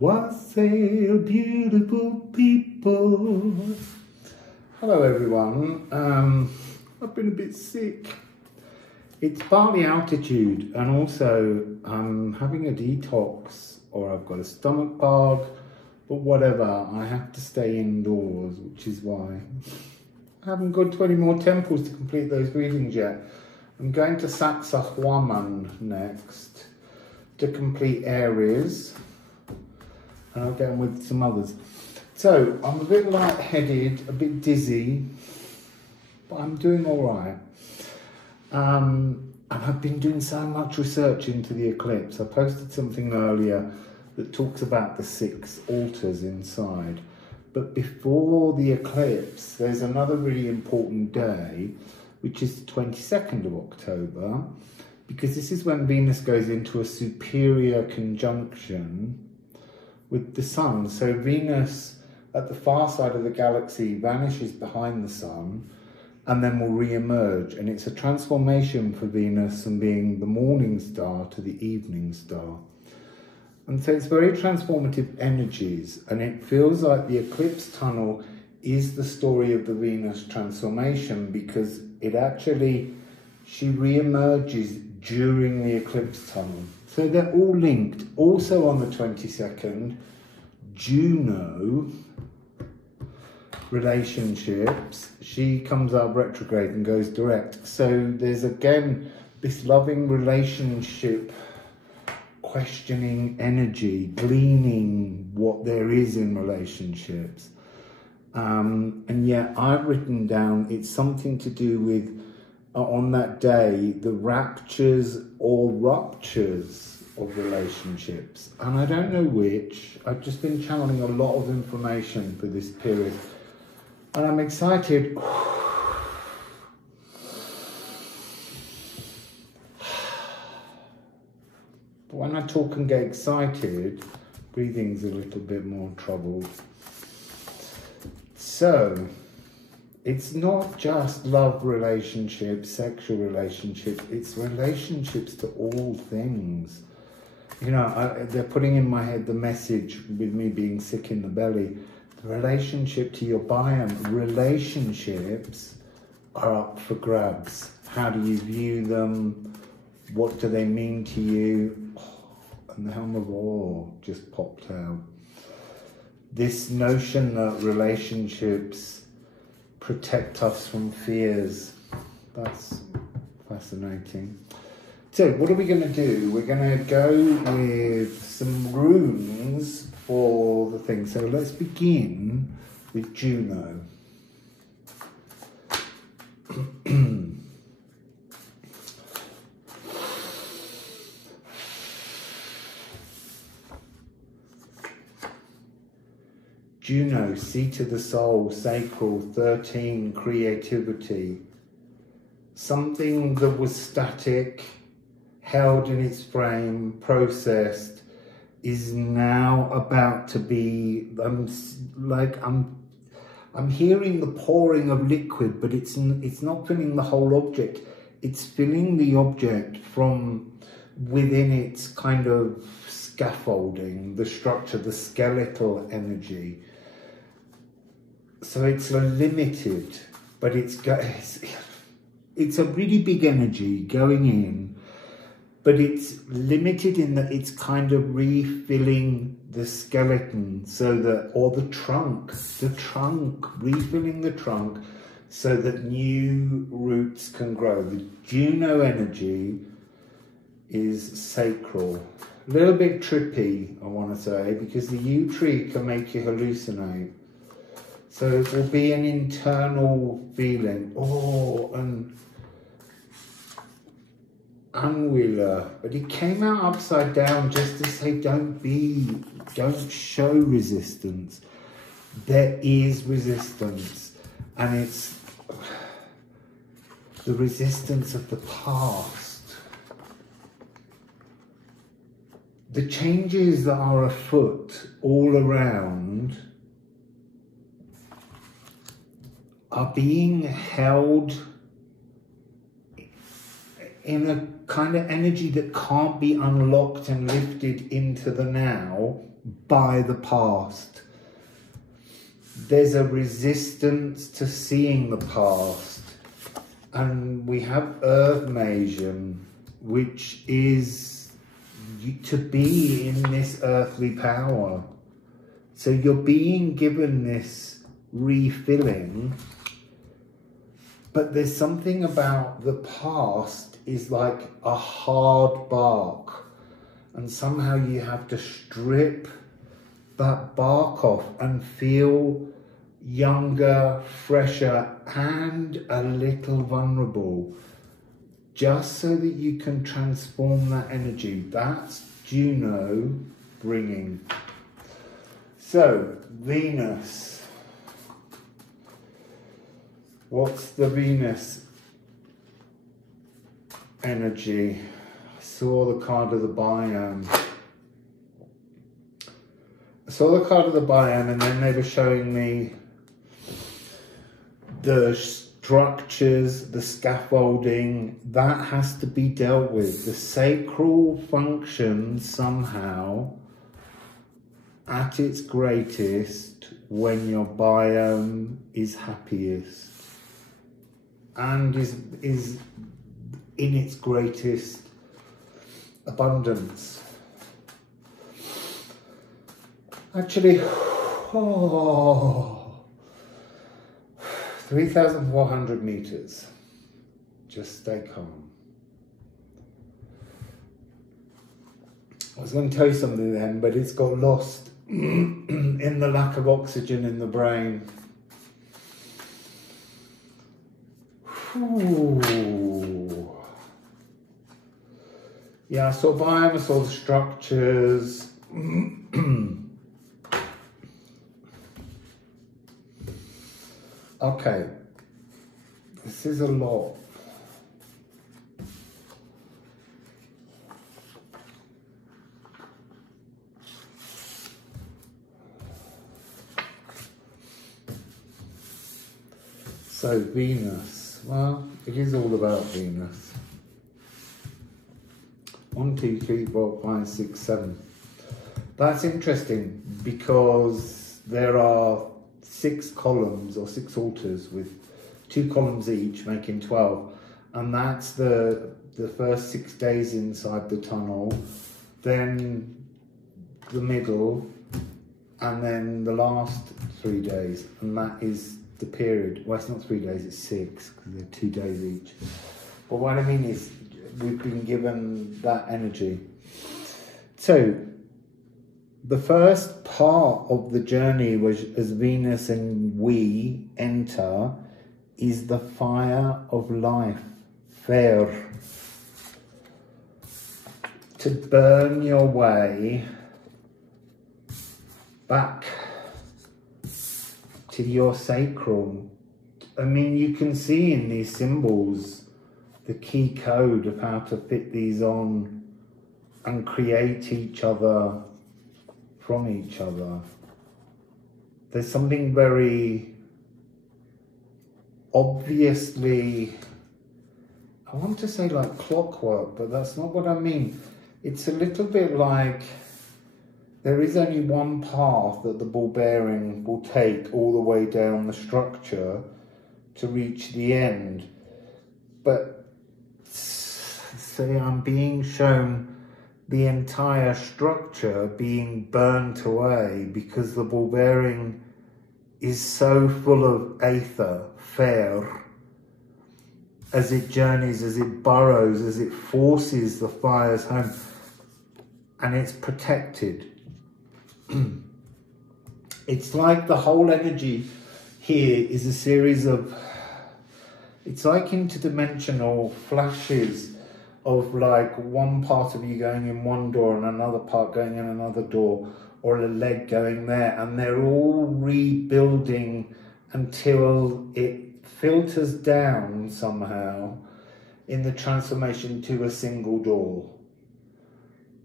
Wassail, beautiful people. Hello everyone. I've been a bit sick. It's partly altitude and also I'm having a detox, or I've got a stomach bug, but whatever, I have to stay indoors, which is why I haven't got 20 more temples to complete those readings yet. I'm going to Sacsayhuaman next to complete Aries, and I'll get on with some others. So I'm a bit lightheaded, a bit dizzy, but I'm doing all right. And I've been doing so much research into the eclipse. I posted something earlier that talks about the 6 altars inside. But before the eclipse, there's another really important day, which is the 22nd of October, because this is when Venus goes into a superior conjunction with the Sun. So Venus at the far side of the galaxy vanishes behind the Sun and then will re-emerge. And it's a transformation for Venus from being the morning star to the evening star. And so it's very transformative energies, and it feels like the eclipse tunnel is the story of the Venus transformation, because it actually, she re-emerges during the eclipse tunnel. So they're all linked. Also on the 22nd, Juno, relationships, she comes out retrograde and goes direct. So there's again this loving relationship, questioning energy, gleaning what there is in relationships. And yet I've written down it's something to do with, on that day, the raptures or ruptures of relationships. And I don't know which. I've just been channeling a lot of information for this period. And I'm excited. But when I talk and get excited, breathing's a little bit more troubled. So, it's not just love relationships, sexual relationships, it's relationships to all things. You know, they're putting in my head the message with me being sick in the belly. The relationship to your biome. Relationships are up for grabs. How do you view them? What do they mean to you? And the Helm of Awe just popped out. This notion that relationships protect us from fears, that's fascinating. So what are we going to do? We're going to go with some runes for the thing. So let's begin with Juno. Juno, seat of the soul, sacral, 13, creativity. Something that was static, held in its frame, processed, is now about to be, I'm hearing the pouring of liquid, but it's not filling the whole object. It's filling the object from within its kind of scaffolding, the structure, the skeletal energy. So it's limited, but it's a really big energy going in, but it's limited in that it's kind of refilling the skeleton, so that, or the trunk, refilling the trunk so that new roots can grow. The Juno energy is sacral. A little bit trippy, I want to say, because the yew tree can make you hallucinate. So it will be an internal feeling, and Anguilla, but it came out upside down just to say don't show resistance. There is resistance, and it's the resistance of the past. The changes that are afoot all around are being held in a kind of energy that can't be unlocked and lifted into the now by the past. There's a resistance to seeing the past. And we have Earth Masion, which is to be in this earthly power. So you're being given this refilling, but there's something about the past is like a hard bark, and somehow you have to strip that bark off and feel younger, fresher, and a little vulnerable, just so that you can transform that energy. That's Juno bringing. So, Venus. What's the Venus energy? I saw the card of the biome. I saw the card of the biome, and then they were showing me the structures, the scaffolding. That has to be dealt with. The sacral functions somehow at its greatest when your biome is happiest and is in its greatest abundance. Actually, 3,400 meters. Just stay calm. I was going to tell you something then, but it's got lost in the lack of oxygen in the brain. Ooh. Yeah, I saw biome, I saw the structures. Okay, this is a lot. So Venus, well, it is all about Venus. 1, 2, 3, 4, 5, 6, 7. That's interesting because there are 6 columns or 6 altars with 2 columns each, making 12. And that's the first 6 days inside the tunnel, then the middle, and then the last 3 days. And that is the period. Well, it's not 3 days, it's 6, because they're 2 days each. But what I mean is, we've been given that energy. So, the first part of the journey, which as Venus and we enter, is the fire of life, fire. To burn your way back to your sacral. I mean, you can see in these symbols the key code of how to fit these on and create each other from each other. There's something very obviously, I want to say like clockwork, but that's not what I mean. It's a little bit like there is only one path that the ball bearing will take all the way down the structure to reach the end. But say I'm being shown the entire structure being burnt away because the ball bearing is so full of aether, fire, as it journeys, as it burrows, as it forces the fires home, and it's protected. It's like the whole energy here is a series of, it's like interdimensional flashes of like one part of you going in one door and another part going in another door, or a leg going there, and they're all rebuilding until it filters down somehow in the transformation to a single door.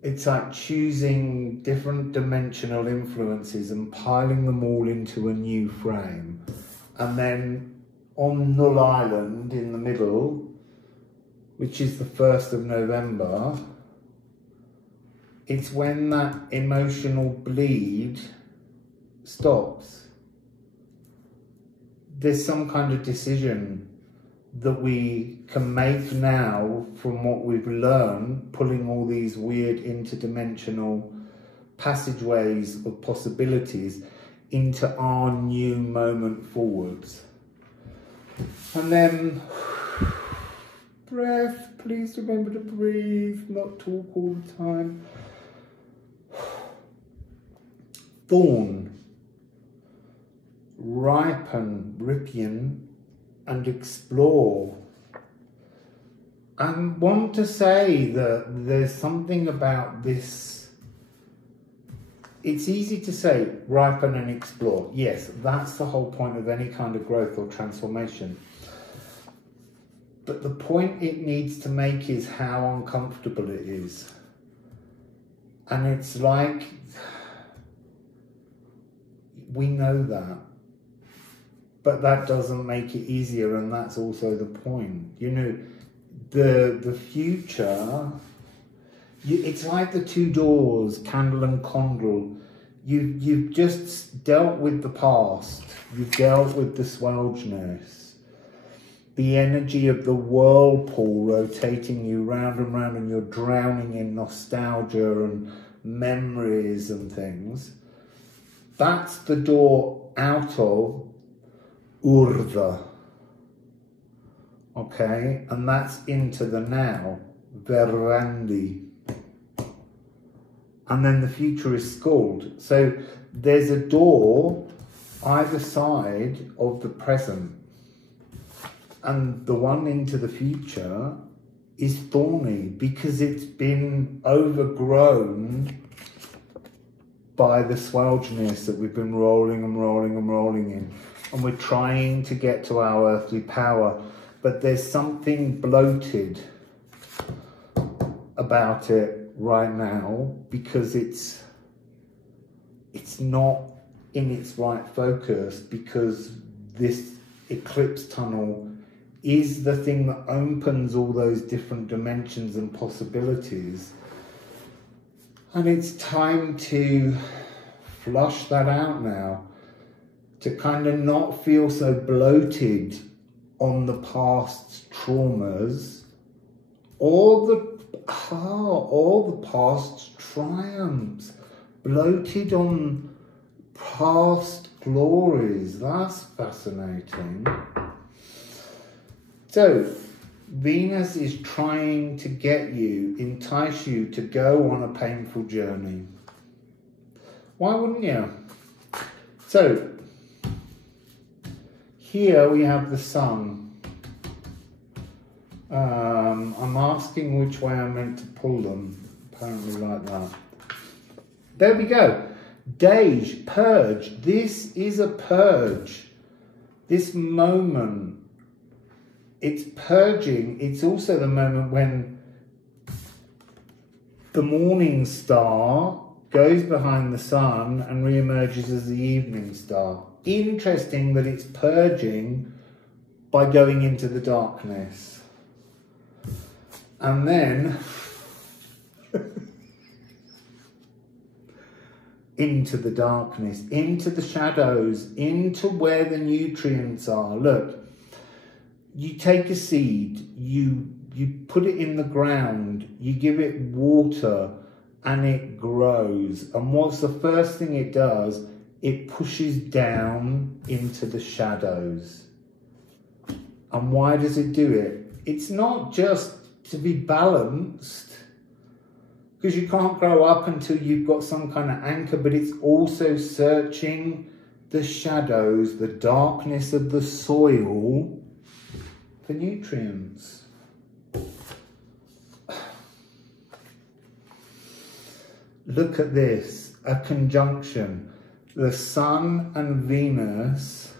It's like choosing different dimensional influences and piling them all into a new frame. And then on Null Island in the middle, which is the 1st of November, it's when that emotional bleed stops. There's some kind of decision that we can make now from what we've learned, pulling all these weird interdimensional passageways of possibilities into our new moment forwards. And then breath, please remember to breathe, not talk all the time. Thorn, ripen, ripen, and explore. I want to say that there's something about this. It's easy to say ripen and explore. Yes, that's the whole point of any kind of growth or transformation. But the point it needs to make is how uncomfortable it is. And it's like, we know that. But that doesn't make it easier, and that's also the point. You know, the future, it's like the two doors, candle and condle. You've just dealt with the past. You've dealt with the swelgeness. The energy of the whirlpool rotating you round and round, and you're drowning in nostalgia and memories and things. That's the door out of Urdhva. Okay, and that's into the now, Verandi. And then the future is Skuld. So there's a door either side of the present. And the one into the future is thorny because it's been overgrown by the swelgeness that we've been rolling and rolling and rolling in. And we're trying to get to our earthly power, but there's something bloated about it right now because it's not in its right focus, because this eclipse tunnel is the thing that opens all those different dimensions and possibilities. And it's time to flush that out now, to kind of not feel so bloated on the past traumas or the past triumphs, bloated on past glories. That's fascinating. So Venus is trying to entice you to go on a painful journey. Why wouldn't you? So here we have the sun. I'm asking which way I'm meant to pull them. Apparently like that. There we go. Dej, purge. This is a purge. This moment, it's purging. It's also the moment when the morning star goes behind the sun and re-emerges as the evening star. Interesting that it's purging by going into the darkness. And then into the darkness, into the shadows, into where the nutrients are. Look, you take a seed, you put it in the ground, you give it water, and it grows. And what's the first thing it does? It pushes down into the shadows. And why does it do it? It's not just to be balanced, because you can't grow up until you've got some kind of anchor, but it's also searching the shadows, the darkness of the soil for nutrients. Look at this, a conjunction. The Sun and Venus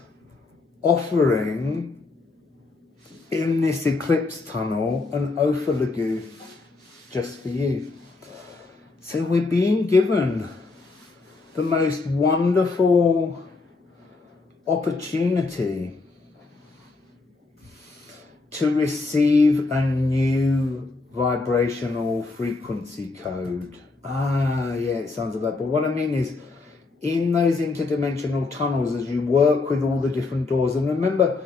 offering in this eclipse tunnel an Ophalagu just for you. So we're being given the most wonderful opportunity to receive a new vibrational frequency code. Ah, yeah, it sounds like that. But what I mean is, in those interdimensional tunnels, as you work with all the different doors, and remember,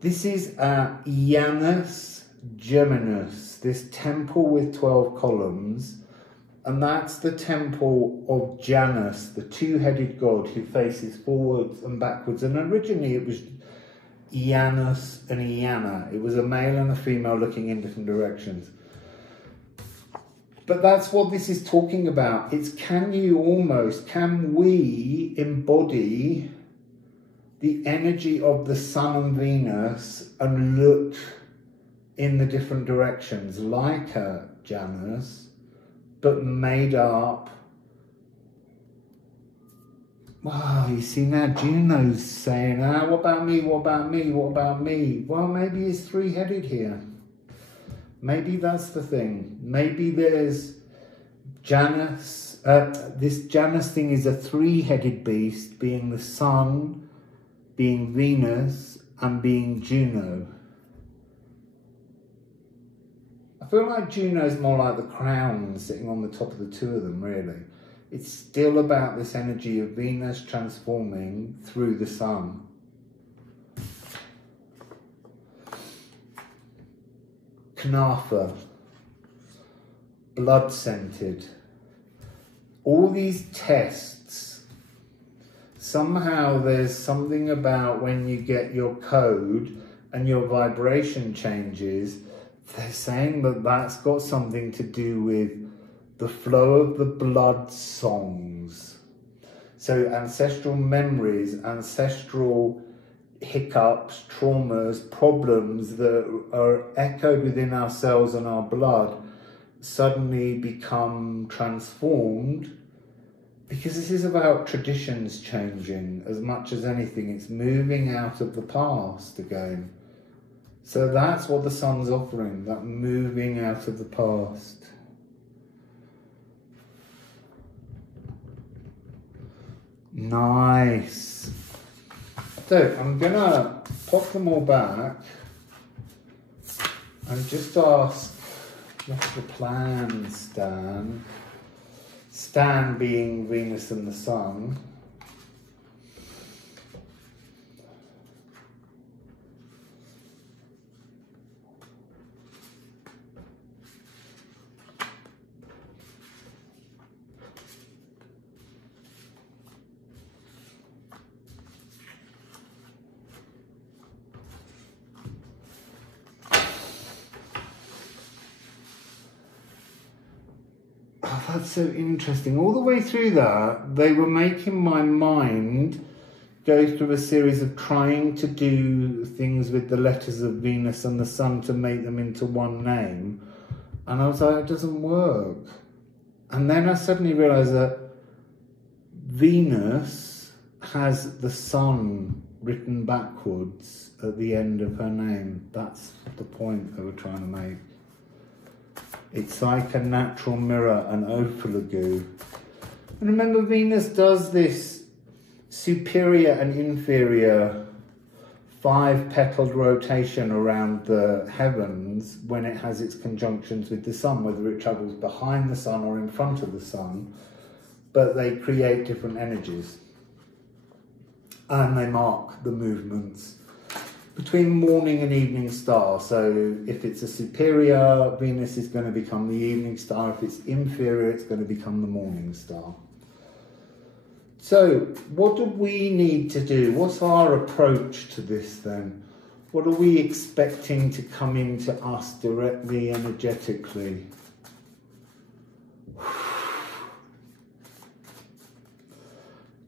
this is Janus Geminus, this temple with 12 columns, and that's the temple of Janus, the two-headed god who faces forwards and backwards. And originally it was Janus and Iana. It was a male and a female looking in different directions. But that's what this is talking about. It's can we embody the energy of the Sun and Venus and look in the different directions like a Janus, but made up. Wow, you see now Juno's saying, what about me, what about me, what about me? Well, maybe he's three-headed here. Maybe that's the thing. Maybe there's Janus. This Janus thing is a three-headed beast, being the Sun, being Venus, and being Juno. I feel like Juno's more like the crown sitting on the top of the two of them, really. It's still about this energy of Venus transforming through the Sun. Knafa, blood-scented. All these tests, somehow there's something about when you get your code and your vibration changes, they're saying that that's got something to do with the flow of the blood songs. So ancestral memories, ancestral hiccups, traumas, problems that are echoed within ourselves and our blood suddenly become transformed, because this is about traditions changing as much as anything. It's moving out of the past again. So that's what the Sun's offering, that moving out of the past. Nice. So I'm gonna pop them all back and just ask, what's the plan, Stan? Stan being Venus and the Sun. That's so interesting. All the way through that, they were making my mind go through a series of trying to do things with the letters of Venus and the Sun to make them into one name. And I was like, it doesn't work. And then I suddenly realised that Venus has the Sun written backwards at the end of her name. That's the point they were trying to make. It's like a natural mirror, an ophilogue. And remember, Venus does this superior and inferior 5-petaled rotation around the heavens when it has its conjunctions with the Sun, whether it travels behind the Sun or in front of the Sun. But they create different energies. And they mark the movements between morning and evening star. So if it's a superior, Venus is going to become the evening star. If it's inferior, it's going to become the morning star. So what do we need to do? What's our approach to this then? What are we expecting to come into us directly, energetically?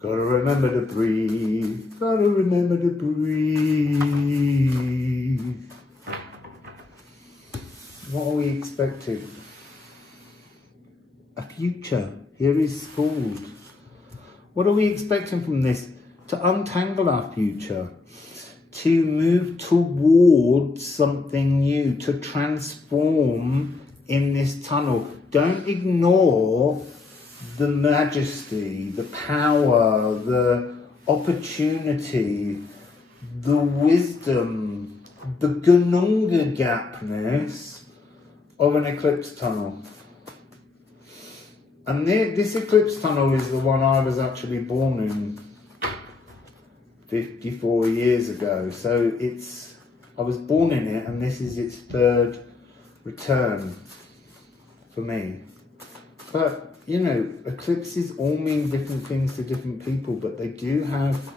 Gotta remember to breathe, gotta remember to breathe. What are we expecting? A future, here is schooled. What are we expecting from this? To untangle our future, to move towards something new, to transform in this tunnel. Don't ignore the majesty, the power, the opportunity, the wisdom, the Gununga gapness of an eclipse tunnel. And this eclipse tunnel is the one I was actually born in 54 years ago. So I was born in it, and this is its third return for me. But, you know, eclipses all mean different things to different people, but they do have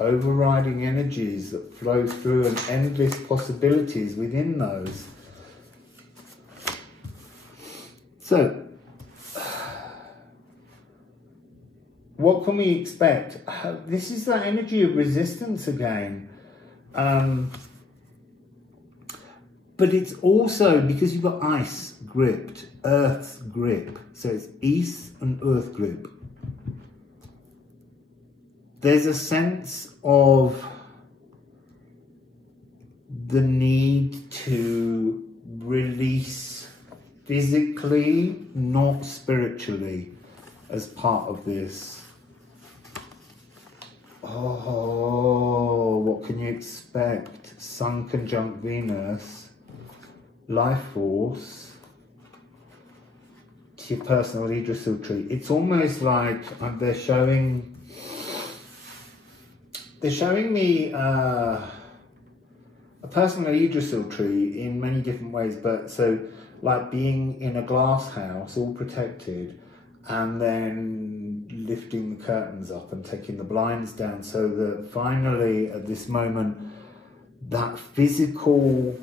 overriding energies that flow through and endless possibilities within those. So, what can we expect? This is that energy of resistance again. But it's also, because you've got ice gripped, earth's grip. So it's east and earth grip. There's a sense of the need to release physically, not spiritually, as part of this. Oh, what can you expect? Sun conjunct Venus, life force, to your personal Yggdrasil tree. It's almost like they're showing me a personal Yggdrasil tree in many different ways, but so like being in a glass house, all protected, and then lifting the curtains up and taking the blinds down, so that finally at this moment, that physical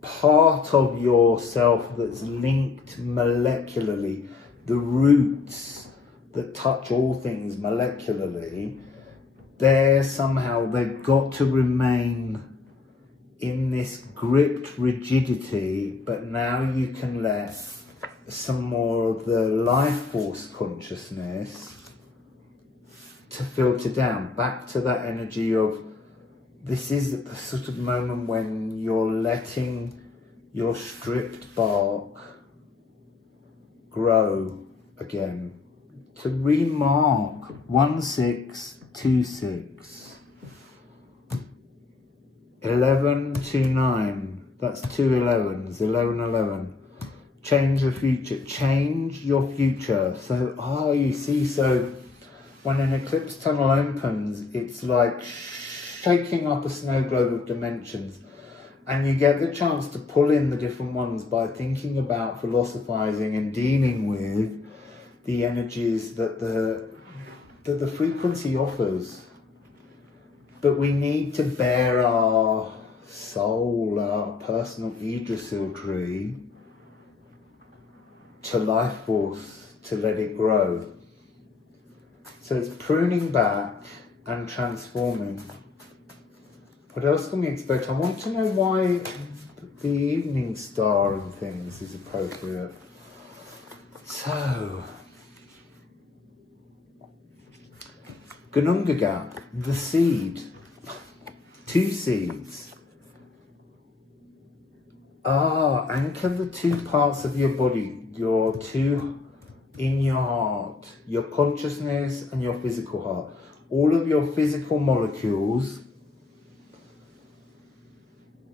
part of yourself that's linked molecularly, the roots that touch all things molecularly, they've got to remain in this gripped rigidity, but now you can let some more of the life force consciousness to filter down back to that energy of, this is the sort of moment when you're letting your stripped bark grow again. To remark 1626, 1129, that's 2 11s, 1111. Change the future, change your future. So, you see, so when an eclipse tunnel opens, it's like shaking up a snow globe of dimensions, and you get the chance to pull in the different ones by thinking about, philosophizing and dealing with the energies that the frequency offers. But we need to bear our soul, our personal Yggdrasil tree, to life force, to let it grow. So it's pruning back and transforming. What else can we expect? I want to know why the evening star and things is appropriate. So, Gununga Gap, the seed, 2 seeds. Anchor the 2 parts of your body, your 2 in your heart, your consciousness and your physical heart. All of your physical molecules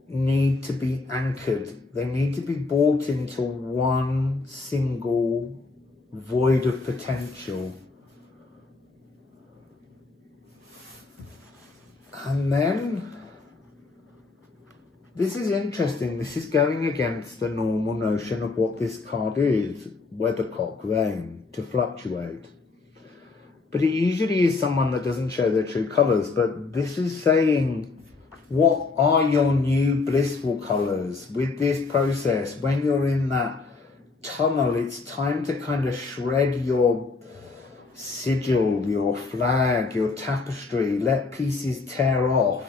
need to be anchored. They need to be brought into one single void of potential. And then, this is interesting. This is going against the normal notion of what this card is, weathercock, vane, to fluctuate. But it usually is someone that doesn't show their true colours. But this is saying, what are your new blissful colours with this process? When you're in that tunnel, it's time to kind of shred your sigil, your flag, your tapestry, let pieces tear off,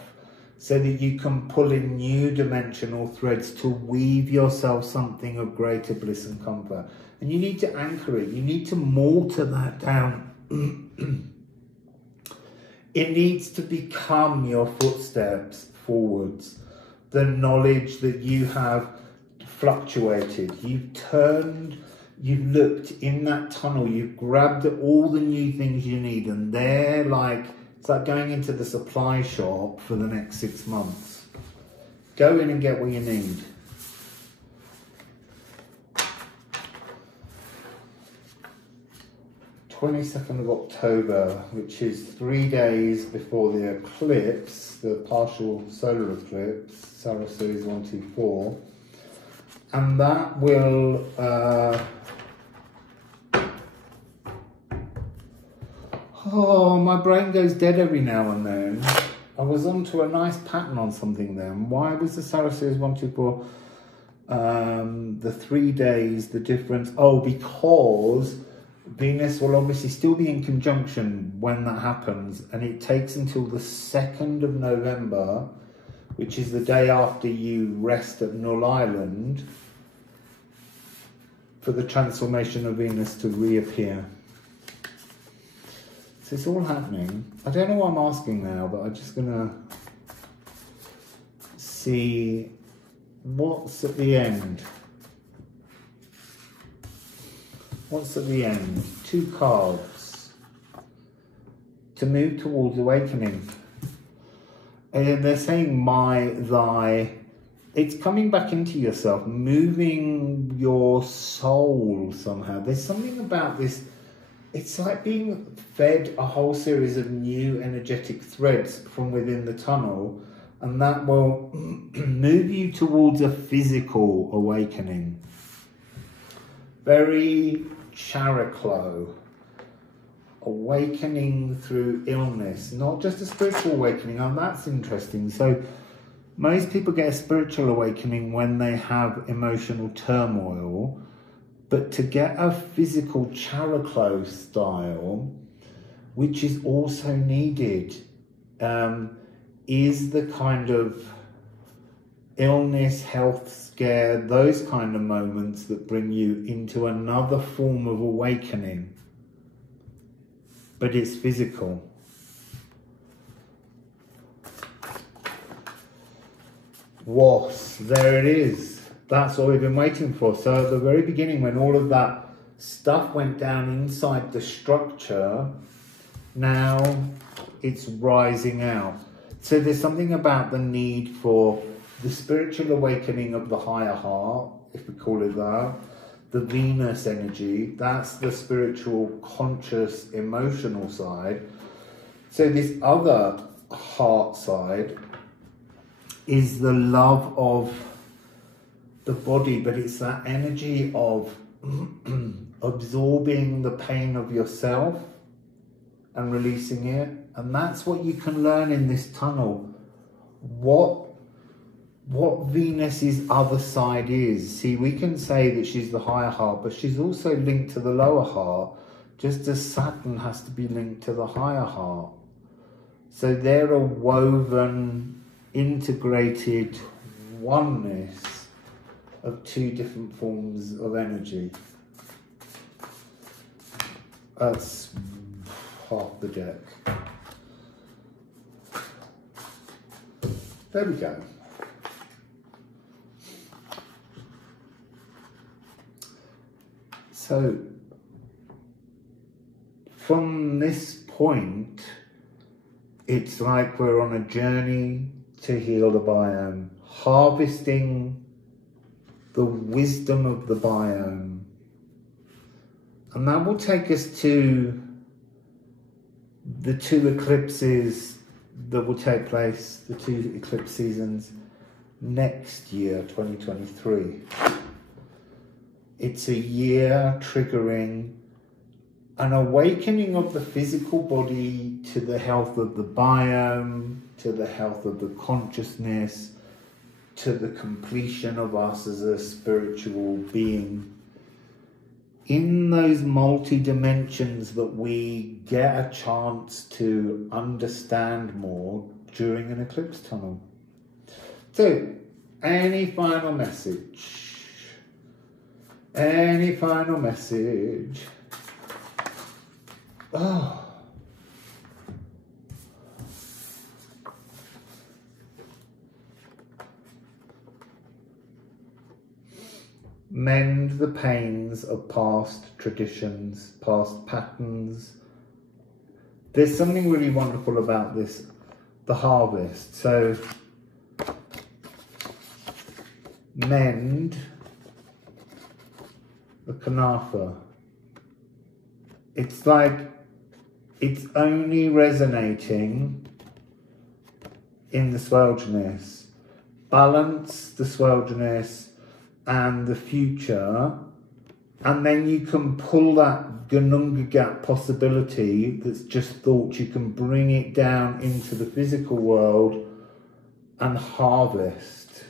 so that you can pull in new dimensional threads to weave yourself something of greater bliss and comfort. And you need to anchor it. You need to mortar that down. It needs to become your footsteps forwards. The knowledge that you have fluctuated. You've turned, you've looked in that tunnel, you've grabbed all the new things you need, and they're like, it's like going into the supply shop for the next 6 months. Go in and get what you need. (22nd of October, which is 3 days before the eclipse, the partial solar eclipse, Sarah Series 124, and that will oh, my brain goes dead every now and then. I was onto a nice pattern on something then. Why was the Sarah Series 124 the 3 days, the difference? Oh, because Venus will obviously still be in conjunction when that happens, and it takes until the 2nd of November, which is the day after you rest at Null Island, for the transformation of Venus to reappear. So it's all happening. I don't know what I'm asking now, but I'm just gonna see what's at the end. What's at the end? 2 cards. To move towards awakening. And they're saying my, thy. It's coming back into yourself, moving your soul somehow. There's something about this. It's like being fed a whole series of new energetic threads from within the tunnel, and that will move you towards a physical awakening. Very Characlo, awakening through illness, not just a spiritual awakening. Oh, that's interesting. So most people get a spiritual awakening when they have emotional turmoil, but to get a physical Characlo style, which is also needed, is the kind of illness, health scare, those kind of moments that bring you into another form of awakening, but it's physical. Was, there it is. That's what we've been waiting for. So at the very beginning, when all of that stuff went down inside the structure, now it's rising out. So there's something about the need for the spiritual awakening of the higher heart, if we call it that, the Venus energy, that's the spiritual, conscious, emotional side. So this other heart side is the love of the body, but it's that energy of absorbing the pain of yourself and releasing it. And that's what you can learn in this tunnel. What Venus's other side is. See, we can say that she's the higher heart, but she's also linked to the lower heart, just as Saturn has to be linked to the higher heart. So they're a woven, integrated oneness of 2 different forms of energy. That's half the deck. There we go. So, from this point, it's like we're on a journey to heal the biome, harvesting the wisdom of the biome. And that will take us to the 2 eclipses that will take place, the 2 eclipse seasons next year, 2023. It's a year triggering an awakening of the physical body to the health of the biome, to the health of the consciousness, to the completion of us as a spiritual being. In those multi-dimensions that we get a chance to understand more during an eclipse tunnel. So, any final message? Any final message? Oh. Mend the pains of past traditions, past patterns. There's something really wonderful about this, the harvest. So mend the Kanafa. It's like it's only resonating in the Swelgeness. Balance the Swelgeness and the future, and then you can pull that Gunungagat possibility that's just thought, you can bring it down into the physical world and harvest.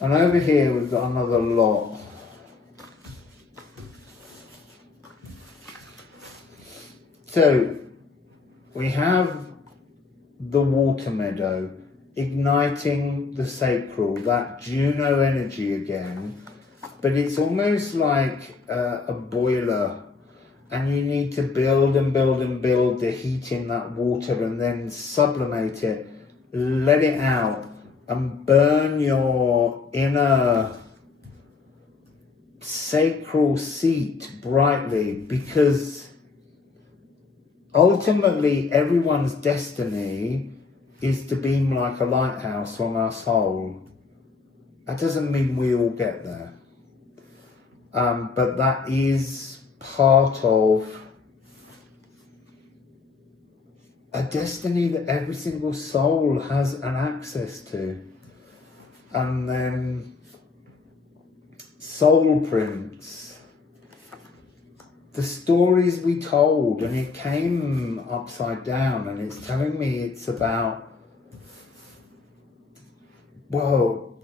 And over here we've got another lot. So we have the water meadow, igniting the sacral, that Juno energy again, but it's almost like a boiler, and you need to build and build and build the heat in that water and then sublimate it, let it out and burn your inner sacral seat brightly, because ultimately everyone's destiny is to beam like a lighthouse from our soul. That doesn't mean we all get there. But that is part of a destiny that every single soul has an access to. And then soul prints, the stories we told, and it came upside down, and it's telling me it's about, well,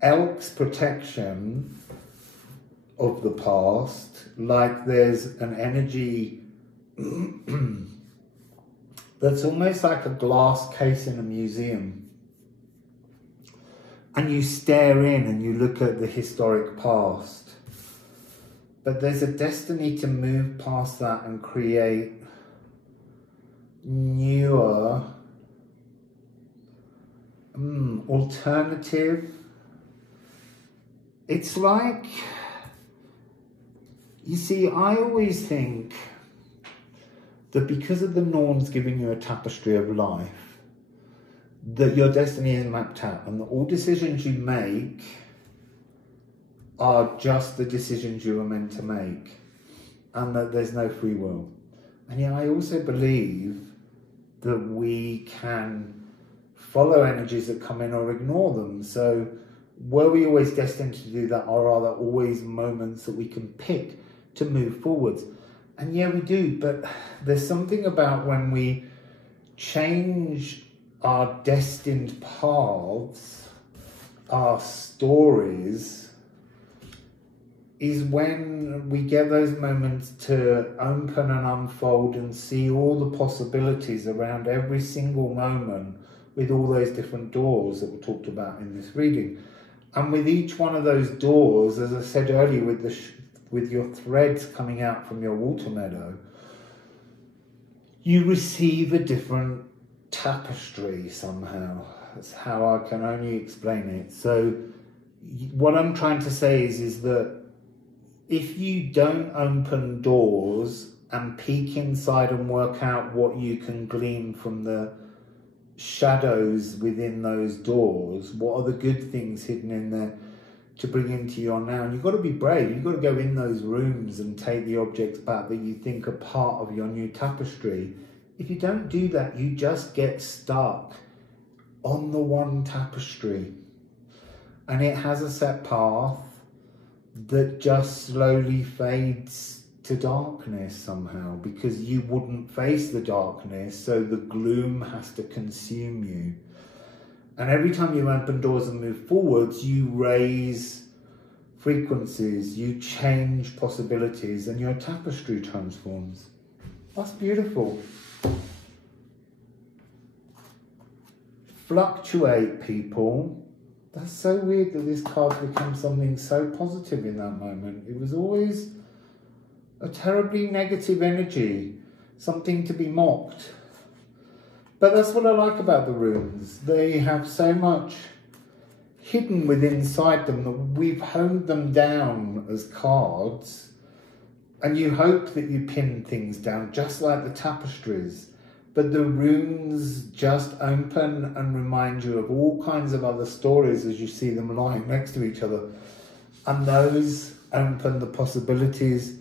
Elk's protection of the past, like there's an energy that's almost like a glass case in a museum, and you stare in and you look at the historic past, but there's a destiny to move past that and create newer, alternative. It's like, you see, I always think that because of the norms giving you a tapestry of life, that your destiny is mapped out, and that all decisions you make are just the decisions you were meant to make, and that there's no free will. And yet I also believe that we can follow energies that come in or ignore them. So were we always destined to do that, or are there always moments that we can pick to move forwards? And yeah, we do, but there's something about when we change our destined paths, our stories, is when we get those moments to open and unfold and see all the possibilities around every single moment, with all those different doors that were talked about in this reading. And with each one of those doors, as I said earlier, with your threads coming out from your water meadow, you receive a different tapestry somehow. That's how I can only explain it. So what I'm trying to say is that if you don't open doors and peek inside and work out what you can glean from the shadows within those doors, what are the good things hidden in there to bring into your now? And you've got to be brave. You've got to go in those rooms and take the objects back that you think are part of your new tapestry. If you don't do that, you just get stuck on the one tapestry, and it has a set path that just slowly fades to darkness somehow, because you wouldn't face the darkness, so the gloom has to consume you. And every time you open doors and move forwards, you raise frequencies, you change possibilities, and your tapestry transforms. That's beautiful. Fluctuate, people. That's so weird that this card becomes something so positive in that moment. It was always a terribly negative energy, something to be mocked. But that's what I like about the runes. They have so much hidden within inside them that we've honed them down as cards, and you hope that you pin things down just like the tapestries. but the runes just open and remind you of all kinds of other stories as you see them lying next to each other. And those open the possibilities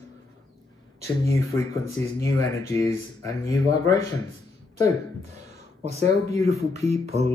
to new frequencies, new energies, and new vibrations. So, wassail, beautiful people.